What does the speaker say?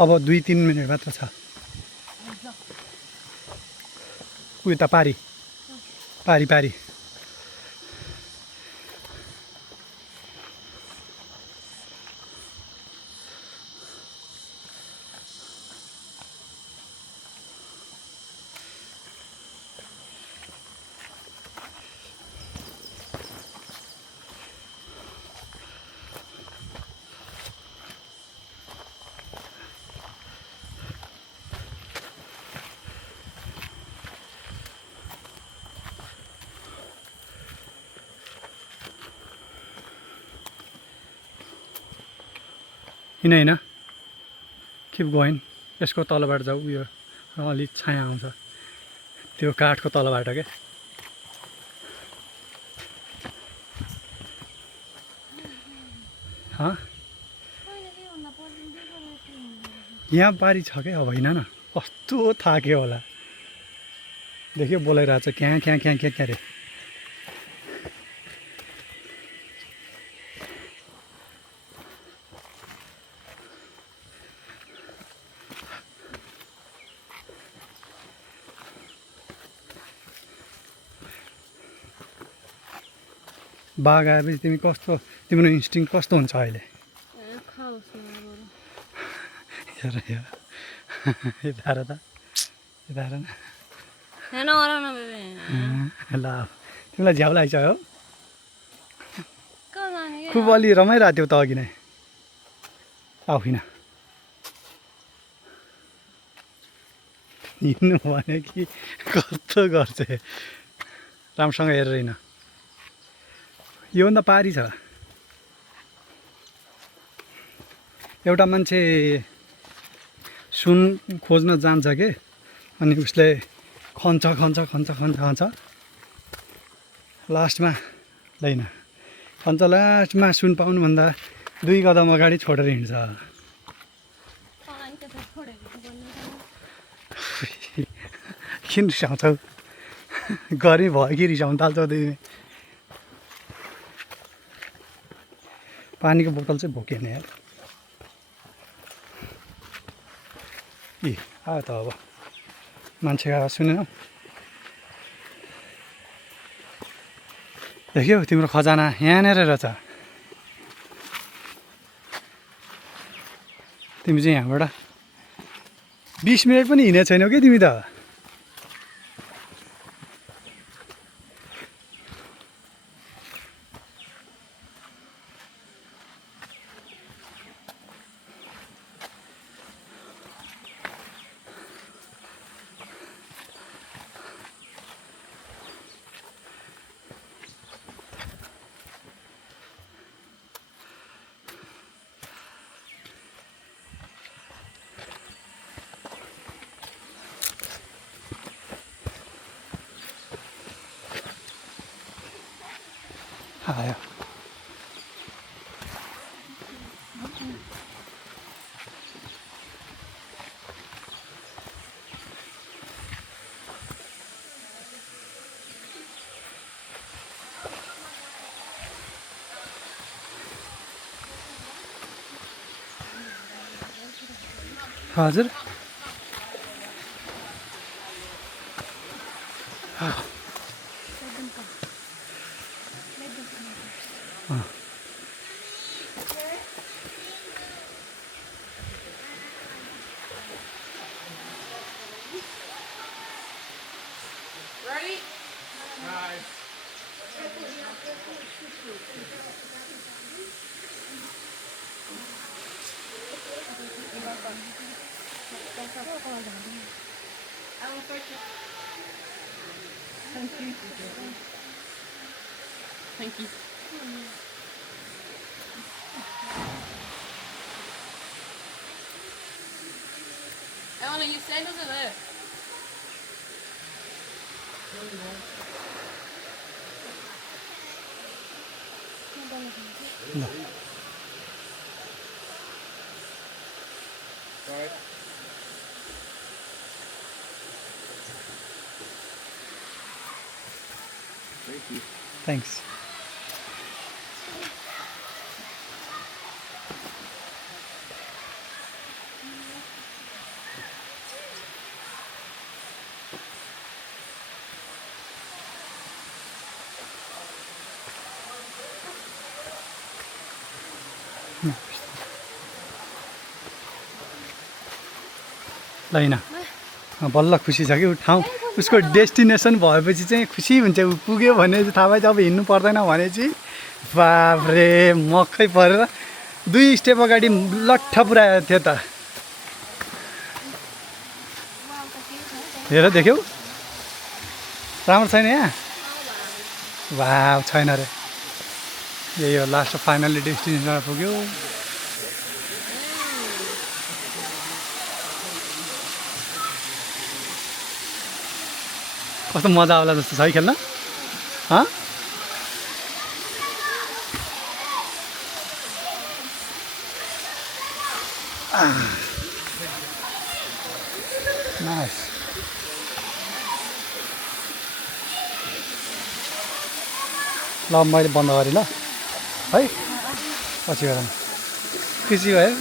अब 2-3 मिनट मात्र छ उता पारी पारी पारी होइन किप गोइङ यसको तलबाट जाऊ उयो अलिक छाया आउँछ त्यो काठको तलबाट के यहाँ पारी छ क्या अब होइन न कस्तो थाक्यो होला देखियो बोलाइरहेको छ क्या क्या क्या क्या क्या रे बाघ आएपछि तिमी कस्तो तिम्रो इन्स्टिङ कस्तो हुन्छ अहिले हेर यता हेर त यता हेर न ल तिमीलाई झ्याउ लाग्छ हो खुब अलि रमाइरहेको थियो त अघि नै आउन हिँड्नु भने कि कस्तो गर्छ राम्रोसँग हेरेर हिँड योभन्दा पारी छ एउटा मान्छे सुन खोज्न जान्छ के अनि उसले खन्छ खन्छ खन्छ खन्छ खन्छ लास्टमा होइन खन्छ लास्टमा सुन पाउनुभन्दा 2 कदम अगाडि छोडेर हिँड्छ किन रिसाउँछौ गर्मी भयो कि रिसाउनु थाल्छौ तिमी पानीको बोतल चाहिँ बोकेन यार ए आयो त अब मान्छेको आवाज सुनेन देख्यौ तिम्रो खजाना यहाँनिर रहेछ तिमी चाहिँ यहाँबाट 20 मिनट पनि हिँडेको छैनौ कि तिमी त आयो हजुर Thank you. Eleanor, your sandals are there. No. Right. Thank you. Thanks. ल हिँड बल्ल खुसी छ कि ऊ ठाउँ उसको डेस्टिनेसन भएपछि चाहिँ खुसी हुन्छ ऊ पुग्यो भने चाहिँ थाहा पाएछ अब हिँड्नु पर्दैन भनेपछि बाफ्रे मकै परेर 2 स्टेप अगाडि लट्ठ पुऱ्यायो थियो त हेर देख्यौ राम्रो छैन यहाँ वाह छैन रे यही हो लास्ट फाइनली डेस्टिनेसनमा पुग्यो कस्तो मजा आउला जस्तो छ है खेल्न नाइस ल मैले बन्द गरेँ ल है पछि गरौँ खुसी भयो